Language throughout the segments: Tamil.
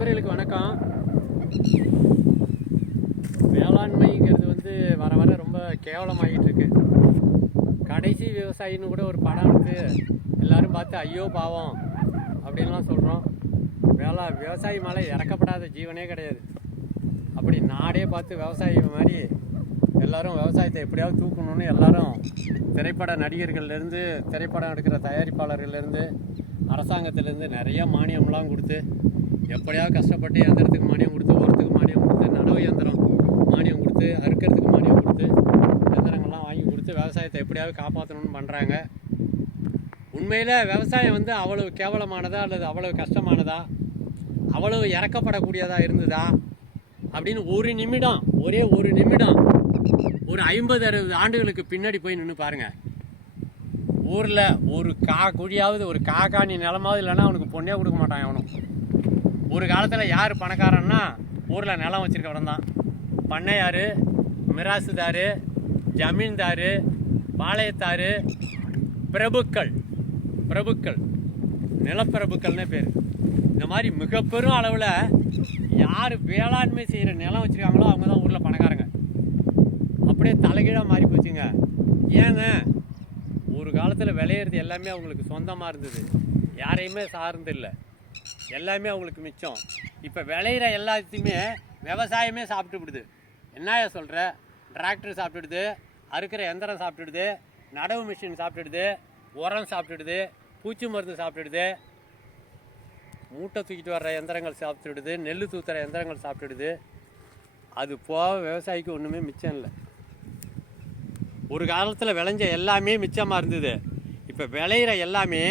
நண்பர்களுக்கு வணக்கம். வேளாண்மைங்கிறது வந்து வர வர ரொம்ப கேவலமாகிட்டு இருக்கு கடைசி விவசாயின்னு கூட ஒரு படம் எடுத்து எல்லாரும் பார்த்து ஐயோ பாவம் அப்படின்லாம் சொல்கிறோம் வேளா விவசாயி மேலே இறக்கப்படாத ஜீவனே கிடையாது. அப்படி நாடே பார்த்து விவசாயி மாதிரி எல்லாரும் விவசாயத்தை எப்படியாவது தூக்கணும்னு எல்லாரும் திரைப்பட நடிகர்கள்லேருந்து திரைப்படம் எடுக்கிற தயாரிப்பாளர்கள்லேருந்து அரசாங்கத்திலேருந்து நிறைய மானியம்லாம் கொடுத்து எப்படியாவது கஷ்டப்பட்டு எந்திரத்துக்கு மானியம் கொடுத்து உரத்துக்கு மானியம் கொடுத்து நடவு இயந்திரம் மானியம் கொடுத்து அறுக்கிறதுக்கு மானியம் கொடுத்து இயந்திரங்கள்லாம் வாங்கி கொடுத்து விவசாயத்தை எப்படியாவது காப்பாற்றணும்னு பண்ணுறாங்க உண்மையில் விவசாயம் வந்து அவ்வளவு கேவலமானதா அல்லது அவ்வளவு கஷ்டமானதா? அவ்வளவு இறக்கப்படக்கூடியதாக இருந்ததா? அப்படின்னு ஒரு நிமிடம் ஒரே ஒரு நிமிடம் ஒரு ஐம்பது அறுபது ஆண்டுகளுக்கு பின்னாடி போய் நின்று பாருங்கள் ஊரில் ஒரு கா குழியாவது ஒரு காக்காணி நிலமாவது இல்லைன்னா அவனுக்கு பொண்ணே கொடுக்க மாட்டான் அவனும் ஒரு காலத்தில் யார் பணக்காரன்னா ஊரில் நிலம் வச்சிருக்கவன் தான் பண்ணையார் மிராசுதார் ஜமீன்தார் பாளையத்தார் பிரபுக்கள். பிரபுக்கள். நிலப்பிரபுக்கள்னே பேர். இந்த மாதிரி மிக பெரும் அளவில் யார் வேளாண்மை செய்கிற நிலம் வச்சுருக்காங்களோ அவங்க தான் ஊரில் பணக்காரங்க. அப்படியே தலைகீழாக மாறி போச்சுங்க. ஏங்க ஒரு காலத்தில் விளையிறது எல்லாமே அவங்களுக்கு சொந்தமாக இருந்தது. யாரையுமே சார்ந்து இல்லை. எல்லாமே அவங்களுக்கு மிச்சம். இப்போ விளையிற எல்லாத்தையுமே விவசாயமே சாப்பிட்டுவிடுது என்னையா சொல்கிற டிராக்டர் சாப்பிட்டுடுது அறுக்கிற எந்திரம் சாப்பிட்டுடுது நடவு மிஷின் சாப்பிட்டுடுது உரம் சாப்பிட்டுடுது பூச்சி மருந்து சாப்பிட்டுடுது. மூட்டை தூக்கிட்டு வர்ற எந்திரங்கள் சாப்பிட்டுடுது நெல் தூத்துற எந்திரங்கள் சாப்பிட்டுடுது. அது போக விவசாயிக்கு ஒன்றுமே மிச்சம் இல்லை. ஒரு காலத்தில் விளைஞ்ச எல்லாமே மிச்சமாக இருந்தது. இப்போ விளையிற எல்லாமே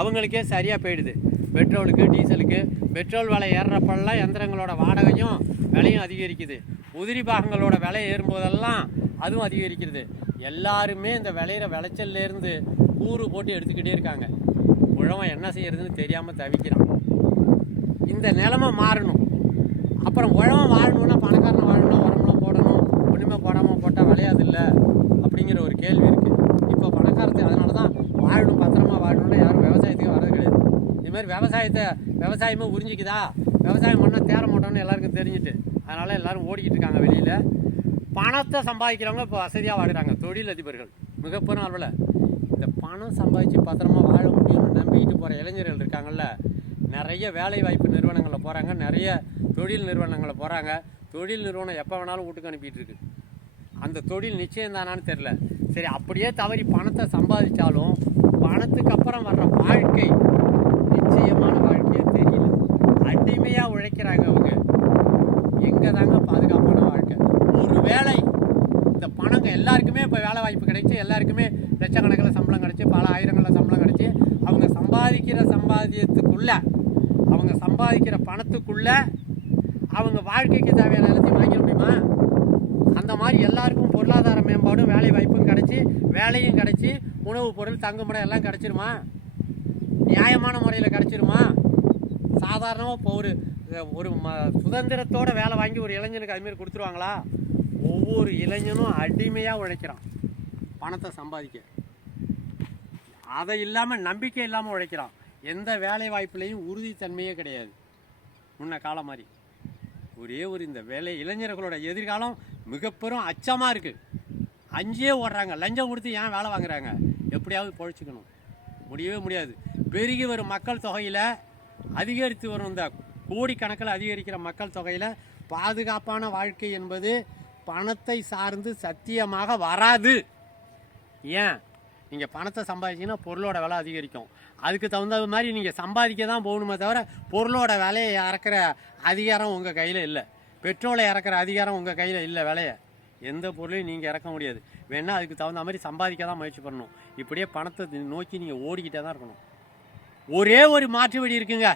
அவங்களுக்கே சரியாக போயிடுது. பெட்ரோலுக்கு டீசலுக்கு பெட்ரோல் விலை ஏறுறப்பெல்லாம் எந்திரங்களோட வாடகையும் விலையும் அதிகரிக்குது. உதிரி பாகங்களோட விலை ஏறும்போதெல்லாம் அதுவும் அதிகரிக்கிறது. எல்லாருமே இந்த விளையிற விளைச்சல்லேருந்து கூறு போட்டு எடுத்துக்கிட்டே இருக்காங்க. உழவன் என்ன செய்யறதுன்னு தெரியாமல் தவிக்கிறான். இந்த நிலமை மாறணும். அப்புறம் உழவன் வாழணும்னா பணக்காரன் வாழணும் உரம்லாம் போடணும் ஒன்றுமே போடாமல் போட்டால் விளையாது இல்லை அப்படிங்கிற ஒரு கேள்வி இருக்குது இப்போ பணக்காரத்து அதனால தான் வாழணும் பத்திரமா வாழணும்னா யாரும் விவசாயத்துக்கு வரது கிடையாது இது மாதிரி விவசாயத்தை விவசாயமே உறிஞ்சிக்குதா விவசாயம் பண்ணால் தேர மாட்டோம்னு எல்லாருக்கும் தெரிஞ்சுட்டு. அதனால் எல்லோரும் ஓடிக்கிட்டு இருக்காங்க வெளியில். பணத்தை சம்பாதிக்கிறவங்க இப்போ வசதியாக வாடுறாங்க தொழில் அதிபர்கள். மிகப்பெரும் அளவில் இந்த பணம் சம்பாதிச்சு பத்திரமா வாழ முடியும்னு நம்பிக்கிட்டு போகிற இளைஞர்கள் இருக்காங்கல்ல. நிறைய வேலை வாய்ப்பு நிறுவனங்களில் போகிறாங்க நிறைய தொழில் நிறுவனங்களில் போகிறாங்க தொழில் நிறுவனம் எப்போ வேணாலும் வீட்டுக்கு அனுப்பிட்டு இருக்கு. அந்த தொழில் நிச்சயம் தானான்னு தெரில சரி அப்படியே தவறி பணத்தை சம்பாதிச்சாலும் பணத்துக்கு அப்புறம் வர்ற வாழ்க்கை நிச்சயமான வாழ்க்கையே தெரியல. அடிமையாக உழைக்கிறாங்க அவங்க. எங்கே தாங்க பாதுகாப்பான வாழ்க்கை? ஒரு வேலை இந்த பணங்க எல்லாருக்குமே இப்போ வேலை வாய்ப்பு கிடைச்சி எல்லாருக்குமே லட்சக்கணக்கில் சம்பளம் கிடச்சி பல ஆயிரங்களில் சம்பளம் கிடைச்சி அவங்க சம்பாதிக்கிற சம்பாதியத்துக்குள்ள அவங்க சம்பாதிக்கிற பணத்துக்குள்ள அவங்க வாழ்க்கைக்கு தேவையான எல்லாத்தையும் வாங்கிட முடியுமா? அந்த மாதிரி எல்லாருக்கும் பொருளாதார மேம்பாடும் வேலை வாய்ப்பும் கிடைச்சி வேலையும் கிடைச்சி உணவுப் பொருள் தங்குமிடம் எல்லாம் கிடைச்சிருமா? நியாயமான முறையில் கிடச்சிருமா? சாதாரணமாக இப்போ ஒரு ஒரு ம சுதந்திரத்தோட வேலை வாங்கி ஒரு இளைஞனுக்கு அதுமாரி கொடுத்துருவாங்களா? ஒவ்வொரு இளைஞனும் அடிமையாக உழைக்கிறான். பணத்தை சம்பாதிக்க. அதை இல்லாமல் நம்பிக்கை இல்லாமல் உழைக்கிறான். எந்த வேலை வாய்ப்புலேயும் உறுதித்தன்மையே கிடையாது. முன்ன காலம் மாதிரி. ஒரே ஒரு இந்த வேலை இளைஞர்களோட எதிர்காலம் மிகப்பெரும் அச்சமாக இருக்குது அஞ்சே ஓடுறாங்க. லஞ்சம் கொடுத்து ஏன் வேலை வாங்குறாங்க? எப்படியாவது பொழைச்சிக்கணும். முடியவே முடியாது. பெருகி வரும் மக்கள் தொகையில் அதிகரித்து வரும் இந்த கோடிக்கணக்கில் அதிகரிக்கிற மக்கள் தொகையில் பாதுகாப்பான வாழ்க்கை என்பது பணத்தை சார்ந்து சத்தியமாக வராது. ஏன்? நீங்கள் பணத்தை சம்பாதிச்சிங்கன்னா பொருளோட விலை அதிகரிக்கும். அதுக்கு தகுந்த மாதிரி நீங்கள் சம்பாதிக்க தான் போகணுமே தவிர பொருளோட விலையை இறக்குற அதிகாரம் உங்கள் கையில் இல்லை. பெட்ரோலை இறக்குற அதிகாரம் உங்கள் கையில் இல்லை விலையை. எந்த பொருளையும் நீங்கள் இறக்க முடியாது. வேணால் அதுக்கு தகுந்த மாதிரி சம்பாதிக்க தான் முயற்சி பண்ணணும். இப்படியே பணத்தை நோக்கி நீங்கள் ஓடிக்கிட்டே தான் இருக்கணும். ஒரே ஒரு மாற்று வழி இருக்குங்க.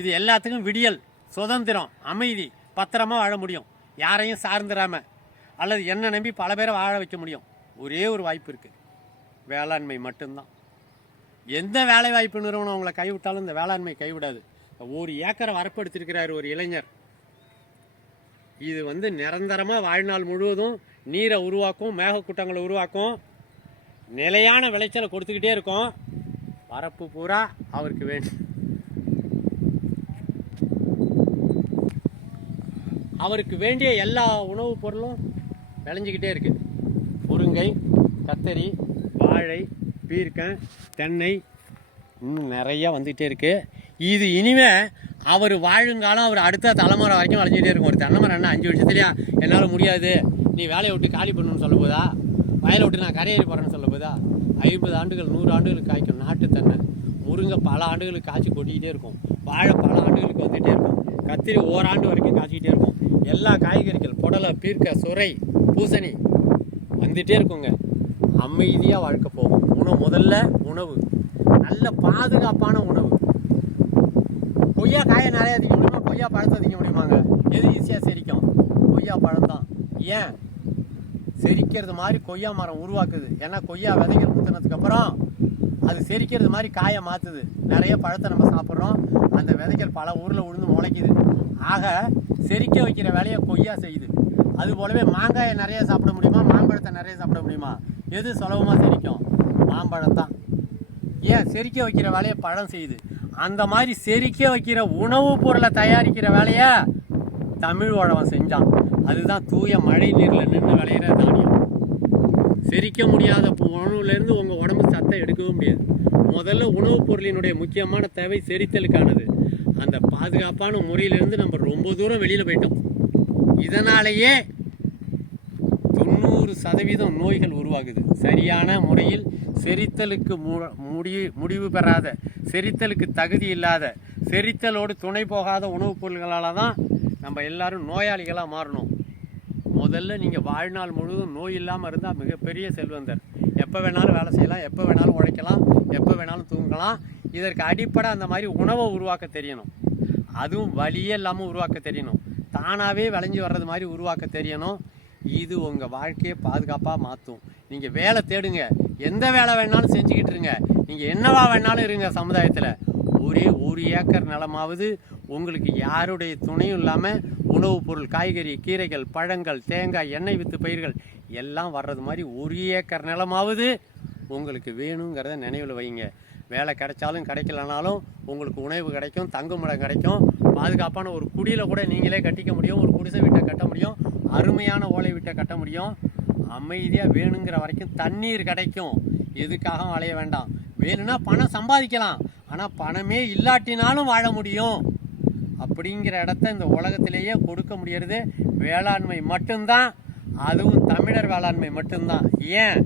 இது எல்லாத்துக்கும் விடியல் சுதந்திரம் அமைதி பத்திரமா வாழ முடியும். யாரையும் சார்ந்துடாமல் அல்லது என்ன நம்பி பல பேரை வாழ வைக்க முடியும். ஒரே ஒரு வாய்ப்பு இருக்குது வேளாண்மை மட்டும்தான். எந்த வேலை வாய்ப்பு நிறுவனம் அவங்களை கைவிட்டாலும் இந்த வேளாண்மை கைவிடாது. ஒரு ஏக்கரை வரப்பு எடுத்திருக்கிறார் ஒரு இளைஞர். இது வந்து நிரந்தரமாக வாழ்நாள் முழுவதும் நீரை உருவாக்கும் மேகக்கூட்டங்களை உருவாக்கும். நிலையான விளைச்சலை கொடுத்துக்கிட்டே இருக்கும். வரப்பு பூரா அவருக்கு வேண்டும் அவருக்கு வேண்டிய எல்லா உணவுப் பொருளும் விளைஞ்சிக்கிட்டே இருக்குது முருங்கை கத்தரி வாழை பீர்க்கன் தென்னை இன்னும் நிறையா வந்துகிட்டே இருக்குது இது இனிமே அவர் வாழுங்காலம் அவர் அடுத்த தலைமுறை வரைக்கும் வளைஞ்சிட்டே இருக்கும். ஒரு தென்னை என்ன? அஞ்சு வருஷத்துலயா? என்னால் முடியாது. நீ வேலையை விட்டு காலி பண்ணணும்னு சொல்ல போதா? வயலை விட்டு நான் கரையேறி போகிறேன்னு சொல்ல போதா? ஐம்பது ஆண்டுகள் நூறு ஆண்டுகளுக்கு காய்க்கும் நாட்டு தன்னை. முருங்கை பல ஆண்டுகளுக்கு காய்ச்சி கொட்டிக்கிட்டே இருக்கும். வாழை பல ஆண்டுகளுக்கு வந்துகிட்டே இருக்கும். கத்திரி ஓராண்டு வரைக்கும் காய்ச்சிக்கிட்டே இருக்கும். எல்லா காய்கறிகள் புடலை பீர்க்க சுரை பூசணி வந்துகிட்டே இருக்குங்க. அமைதியாக வாழ்க்கை போகும். உணவு முதல்ல உணவு. நல்ல பாதுகாப்பான உணவு. காயை நிறைய அதிக முடியுமா கொய்யா பழத்தை அதிக முடியுமாங்க? எது ஈஸியாக செரிக்கும்? கொய்யா பழம் தான். ஏன்? செரிக்கிறது மாதிரி கொய்யா மரம் உருவாக்குது. ஏன்னா கொய்யா விதைகள் ஊற்றுனதுக்கப்புறம் அது செரிக்கிறது மாதிரி காயை மாற்றுது நிறைய பழத்தை நம்ம சாப்பிட்றோம். அந்த விதைகள் பல ஊரில் உழுந்து முளைக்குது. ஆக செரிக்க வைக்கிற வேலையை கொய்யா செய்யுது. அது போலவே மாங்காயை நிறைய சாப்பிட முடியுமா? மாம்பழத்தை நிறைய சாப்பிட முடியுமா? எது சுலபமாக செரிக்கும்? மாம்பழம் தான். ஏன்? செரிக்க வைக்கிற வேலையை பழம் செய்யுது. அந்த மாதிரி செரிக்க வைக்கிற உணவுப் பொருளை தயாரிக்கிற வேலையை தமிழ் உழவன் செஞ்சான். அதுதான் தூய மழை நீரில் நின்று விளையிற தானியம். செரிக்க முடியாத உணவுலேருந்து உங்கள் உடம்பு சத்தம் எடுக்கவும் முடியாது. முதல்ல உணவுப் பொருளினுடைய முக்கியமான தேவை செரித்தலுக்கானது. அந்த பாதுகாப்பான முறையிலிருந்து நம்ம ரொம்ப தூரம் வெளியில் போயிட்டோம். இதனாலேயே தொண்ணூறு சதவீதம் நோய்கள் உருவாகுது. சரியான முறையில் செரித்தலுக்கு மு- முடி முடிவு பெறாத செரித்தலுக்கு தகுதி இல்லாத செரித்தலோடு துணை போகாத உணவுப் பொருள்களால் தான் நம்ம எல்லாரும் நோயாளிகளாக மாறணும். முதல்ல நீங்கள் வாழ்நாள் முழுவதும் நோய் இல்லாமல் இருந்தால் மிகப்பெரிய செல்வந்தர். எப்போ வேணாலும் வேலை செய்யலாம் எப்போ வேணாலும் உழைக்கலாம் எப்போ வேணாலும் தூங்கலாம். இதற்கு அடிப்படை அந்த மாதிரி உணவை உருவாக்க தெரியணும். அதுவும் வழியே இல்லாமல் உருவாக்க தெரியணும். தானாகவே விளைஞ்சி வர்றது மாதிரி உருவாக்க தெரியணும். இது உங்கள் வாழ்க்கையை பாதுகாப்பாக மாற்றும் நீங்கள் வேலை தேடுங்க. எந்த வேலை வேணாலும் செஞ்சுக்கிட்டு இருங்க. நீங்கள் என்னவா வேணாலும் இருங்க சமுதாயத்தில். ஒரே ஒரு ஏக்கர் நிலமாவது உங்களுக்கு யாருடைய துணையும் இல்லாமல் உணவுப் பொருள் காய்கறி கீரைகள் பழங்கள் தேங்காய் எண்ணெய் வித்து பயிர்கள் எல்லாம் வர்றது மாதிரி ஒரு ஏக்கர் நிலமாவது உங்களுக்கு வேணுங்கிறத நினைவில் வைங்க. வேலை கிடைச்சாலும் கிடைக்கலனாலும் உங்களுக்கு உணவு கிடைக்கும் தங்குமிடம் கிடைக்கும். பாதுகாப்பான ஒரு குடியில் கூட நீங்களே கட்டிக்க முடியும் ஒரு குடிசை வீட்டை கட்ட முடியும். அருமையான ஓலை வீட்டை கட்ட முடியும். அமைதியாக வேணுங்கிற வரைக்கும் தண்ணீர் கிடைக்கும். எதுக்காக அலைய வேண்டாம். வேணும்னா பணம் சம்பாதிக்கலாம். ஆனால் பணமே இல்லாட்டினாலும் வாழ முடியும். அப்படிங்கிற இடத்த இந்த உலகத்திலேயே கொடுக்க முடியறது வேளாண்மை மட்டும்தான். அதுவும் தமிழர் வேளாண்மை மட்டும்தான். ஏன்?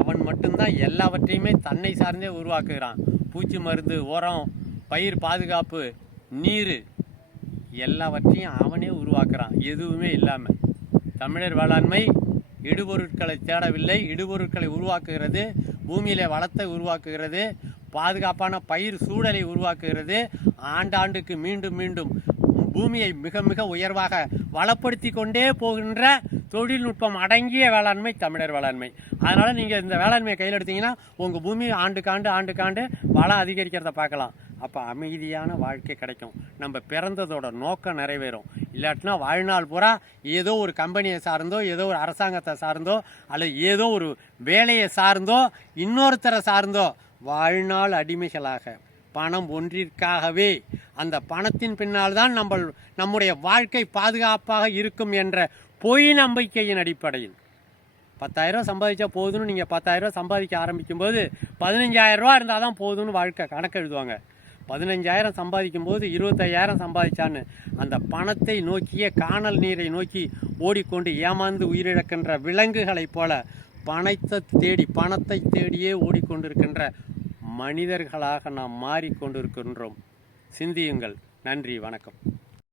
அவன் மட்டும்தான் எல்லாவற்றையுமே தன்னை சார்ந்தே உருவாக்குகிறான். பூச்சி மருந்து உரம் பயிர் பாதுகாப்பு நீர் எல்லாவற்றையும் அவனே உருவாக்குறான். எதுவுமே இல்லாமல் தமிழர் வேளாண்மை இடுபொருட்களை தேடவில்லை. இடுபொருட்களை உருவாக்குகிறது. பூமியில வளத்தை உருவாக்குகிறது. பாதுகாப்பான பயிர் சூழலை உருவாக்குகிறது. ஆண்டாண்டுக்கு மீண்டும் மீண்டும் பூமியை மிக மிக உயர்வாக வளப்படுத்தி கொண்டே போகின்ற தொழில்நுட்பம் அடங்கிய வேளாண்மை தமிழர் வேளாண்மை. அதனால் நீங்கள் இந்த வேளாண்மையை கையில் எடுத்தீங்கன்னா உங்கள் பூமி ஆண்டுக்காண்டு ஆண்டுக்காண்டு வளம் அதிகரிக்கிறத பார்க்கலாம். அப்போ அமைதியான வாழ்க்கை கிடைக்கும். நம்ம பிறந்ததோட நோக்கம் நிறைவேறும். இல்லாட்டினா வாழ்நாள் பூரா ஏதோ ஒரு கம்பெனியை சார்ந்தோ ஏதோ ஒரு அரசாங்கத்தை சார்ந்தோ அல்லது ஏதோ ஒரு வேலையை சார்ந்தோ இன்னொருத்தரை சார்ந்தோ வாழ்நாள் அடிமைகளாக பணம் ஒன்றிற்காகவே. அந்த பணத்தின் பின்னால் தான் நம்ம நம்முடைய வாழ்க்கை பாதுகாப்பாக இருக்கும் என்ற பொய் நம்பிக்கையின் அடிப்படையில். பத்தாயிரம் சம்பாதிச்சா போதும்னு நீங்கள் பத்தாயிரம் சம்பாதிக்க ஆரம்பிக்கும்போது பதினஞ்சாயிரரூவா இருந்தால் தான் போதும்னு வாழ்க்கை கணக்கு எழுதுவாங்க. பதினஞ்சாயிரம் சம்பாதிக்கும் போது இருபத்தையாயிரம் சம்பாதிச்சான்னு அந்த பணத்தை நோக்கிய காணல் நீரை நோக்கி ஓடிக்கொண்டு ஏமாந்து உயிரிழக்கின்ற விலங்குகளைப் போல பணத்தை தேடி பணத்தை தேடியே ஓடிக்கொண்டிருக்கின்ற மனிதர்களாக நாம் மாறிக்கொண்டிருக்கின்றோம். சிந்தியுங்கள். நன்றி. வணக்கம்.